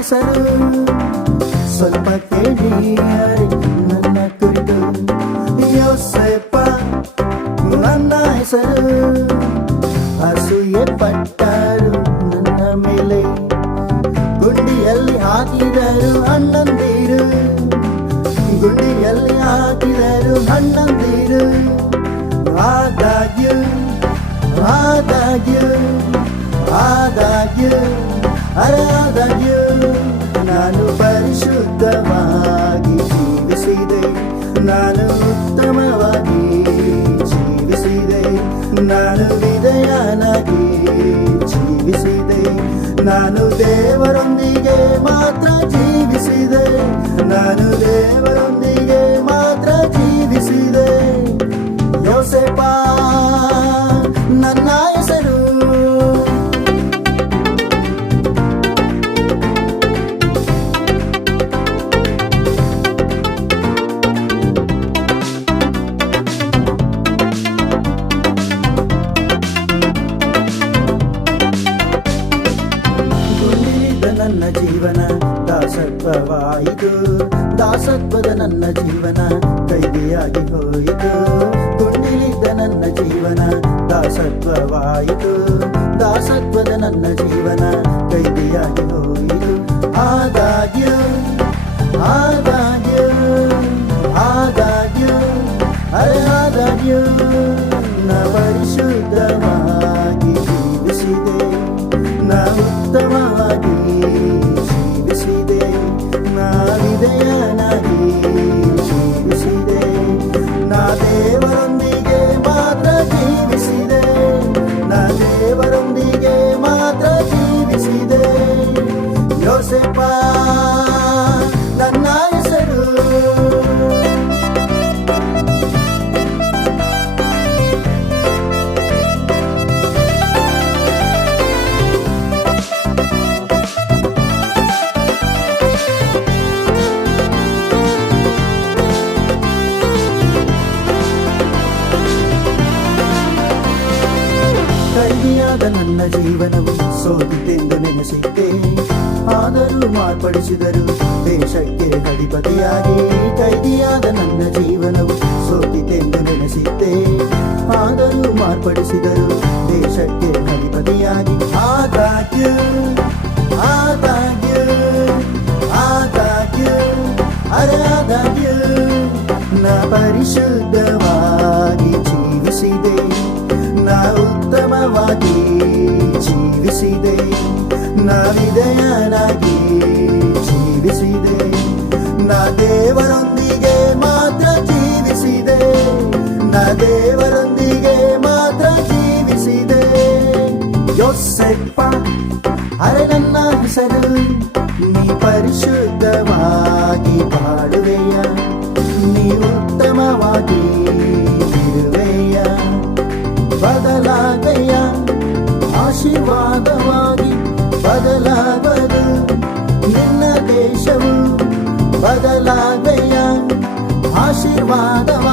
ಹೆಸರು ಸ್ವಲ್ಪ ಕೇಳಿ ನನ್ನ ಕುರಿತು. ಯೋಸೇಪ ನನ್ನ ಹೆಸರು, ಅಸೂಯೆ ಪಟ್ಟರು ನನ್ನ ಮೇಲೆ, ಗುಂಡಿಯಲ್ಲಿ ಹಾಕಿದರು ಅಣ್ಣಂದಿರು, ಗುಂಡಿಯಲ್ಲಿ ಹಾಕಿದರು ಅಣ್ಣಂದಿರು. ಆದಾಗ್ಯೂ ಆದಾಗ್ಯೂ ಆದಾಗ್ಯೂ ಆದಾಗ್ಯೂ ನಾನು ಪರಿಶುದ್ಧವಾಗಿ ಜೀವಿಸಿದೆ, ನಾನು ಉತ್ತಮವಾಗಿ ಜೀವಿಸಿದೆ, ನಾನು ವಿಧೇಯನಾಗಿ ಜೀವಿಸಿದೆ, ನಾನು ದೇವರೊಂದಿಗೆ ಮಾತ್ರ ಜೀವಿಸಿದೆ, ನಾನು ದೇವರೊಂದಿಗೆ ಮಾತ್ರ ಜೀವಿಸಿದೆ. ಯೋಸೇಪ ನನ್ನ ಹೆಸರು. ನನ್ನ ಜೀವನ ದಾಸತ್ವವಾಯಿತು, ದಾಸತ್ವದ ನನ್ನ ಜೀವನ ಕೈದಿಯಾಗಿ ಹೋಯಿತು. ಗುಂಡಿಲಿದ್ದ ನನ್ನ ಜೀವನ ದಾಸತ್ವವಾಯಿತು, ದಾಸತ್ವದ ನನ್ನ ಜೀವನ ಕೈದಿಯಾಗಿ ಹೋಯಿತು. ಆದಾಗ್ಯೂ ಆದಾಗ್ಯೂ ಆದಾಗ್ಯೂ ಆದಾಗ್ಯೂ ನ ಪರಿಶುದ್ಧವಾಗಿ ಜೀವಿಸಿದೆ, ನ ಉತ್ತಮವಾಗಿ ಜೀವಿಸಿದೆ, ನಾ ವಿಧೇಯನಾಗಿ ಜೀವಿಸಿದೆ, ನಾ ದೇವರೊಂದಿಗೆ ಮಾತ್ರ ಜೀವಿಸಿದೆ, ನಾ ದೇವರೊಂದಿಗೆ ಮಾತ್ರ ಜೀವಿಸಿದೆ. ಯೋಸೇಪ ನನ್ನ ಹೆಸರು. ಕೈದಿಯಾದ ನನ್ನ ಜೀವನವು ಸೋತಿತೆಂದು ನೆನೆಸಿದ್ದೆ, ಆದರೂ ಮಾರ್ಪಡಿಸಿದರು ದೇಶಕ್ಕೆ ಅಧಿಪತಿಯಾಗಿ. ಕೈದಿಯಾದ ನನ್ನ ಜೀವನವು ಸೋತಿತೆಂದು ನೆನೆಸಿದ್ದೆ, ಆದರೂ ಮಾರ್ಪಡಿಸಿದರು ದೇಶಕ್ಕೆ ಅಧಿಪತಿಯಾಗಿ. ಆದಾಗ್ಯೂ ಆದಾಗ್ಯೂ ಆದಾಗ್ಯೂ ಆದಾಗ್ಯೂ ನ ಪರಿಶುದ್ಧವಾಗಿ ಜೀವಿಸಿದೆ, ನಾ ಉತ್ತಮವಾಗಿ ಜೀವಿಸಿದೆ, ನಾ ವಿಧೇಯನಾಗಿ ಜೀವಿಸಿದೆ, ನಾ ದೇವರೊಂದಿಗೆ ಮಾತ್ರ ಜೀವಿಸಿದೆ, ನಾ ದೇವರೊಂದಿಗೆ ಮಾತ್ರ ಜೀವಿಸಿದೆ. ಯೋಸೇಪ ಅರೆ ನನ್ನ ಹೆಸರು, ನೀ ಪರಿಶುದ್ಧವಾಗಿ ಬಾಳುವೆಯ, ನೀ ಉತ್ತಮವಾಗಿ ಇರುವೆಯ, ಬದಲಾಗಯ್ಯ ಆಶೀರ್ವಾದವಾಗಿ ಬದಲಾಗದು ನಿನ್ನ ದೇಶವು, ಬದಲಾಗಯ್ಯ ಆಶೀರ್ವಾದವಾಗಿ